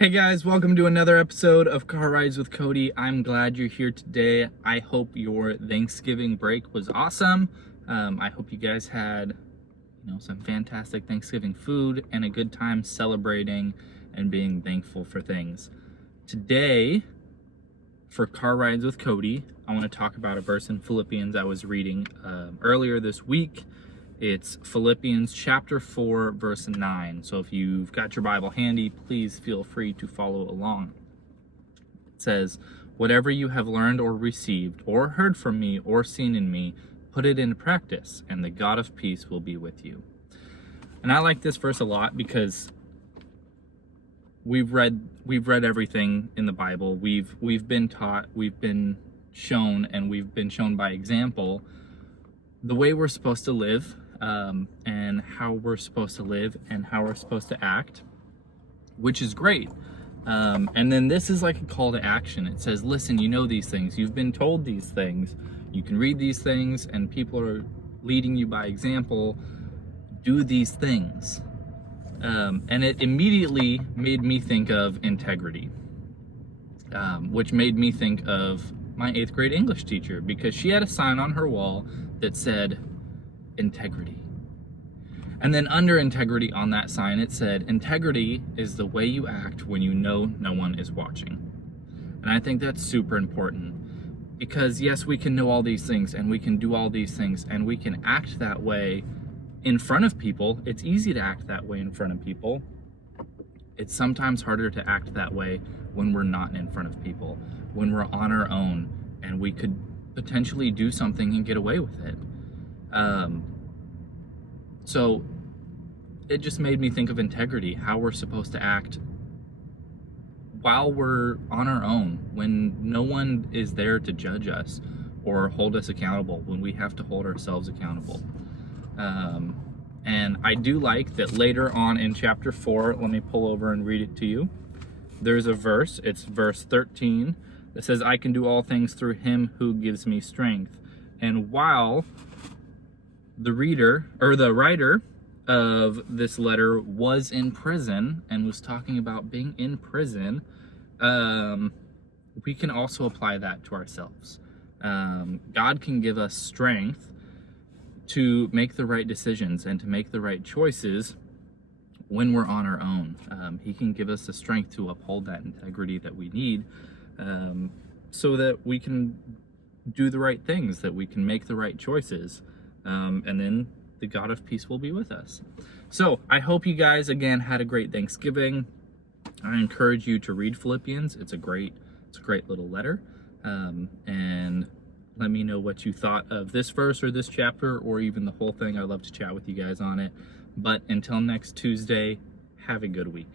Hey guys, welcome to another episode of Car Rides with Cody. I'm glad you're here today. I hope your Thanksgiving break was awesome. I hope you guys had, some fantastic Thanksgiving food and a good time celebrating and being thankful for things. Today, for Car Rides with Cody, I want to talk about a verse in Philippians I was reading earlier this week. It's Philippians chapter 4, verse 9. So if you've got your Bible handy, please feel free to follow along. It says, "Whatever you have learned or received or heard from me or seen in me, put it into practice, and the God of peace will be with you." And I like this verse a lot because we've read everything in the Bible. We've been taught, we've been shown, and we've been shown by example the way we're supposed to live, and how we're supposed to live and how we're supposed to act, which is great. And then this is like a call to action. It says, listen, you know these things. You've been told these things. You can read these things, and people are leading you by example. Do these things. And it immediately made me think of integrity, which made me think of my 8th grade English teacher, because she had a sign on her wall that said integrity. And then under integrity on that sign, it said, integrity is the way you act when you know no one is watching. And I think that's super important, because yes, we can know all these things and we can do all these things and we can act that way in front of people. It's easy to act that way in front of people. It's sometimes harder to act that way when we're not in front of people, when we're on our own and we could potentially do something and get away with it. So it just made me think of integrity, how we're supposed to act while we're on our own, when no one is there to judge us or hold us accountable, when we have to hold ourselves accountable. And I do like that later on in chapter 4, let me pull over and read it to you. There's a verse, it's verse 13, that says, "I can do all things through him who gives me strength." And while the writer of this letter was in prison and was talking about being in prison, we can also apply that to ourselves. God can give us strength to make the right decisions and to make the right choices when we're on our own. He can give us the strength to uphold that integrity that we need, so that we can do the right things, that we can make the right choices, and then the God of peace will be with us. So I hope you guys again had a great Thanksgiving. I encourage you to read Philippians. It's a great little letter, and let me know what you thought of this verse or this chapter or even the whole thing. I'd love to chat with you guys on it. But until next Tuesday, have a good week.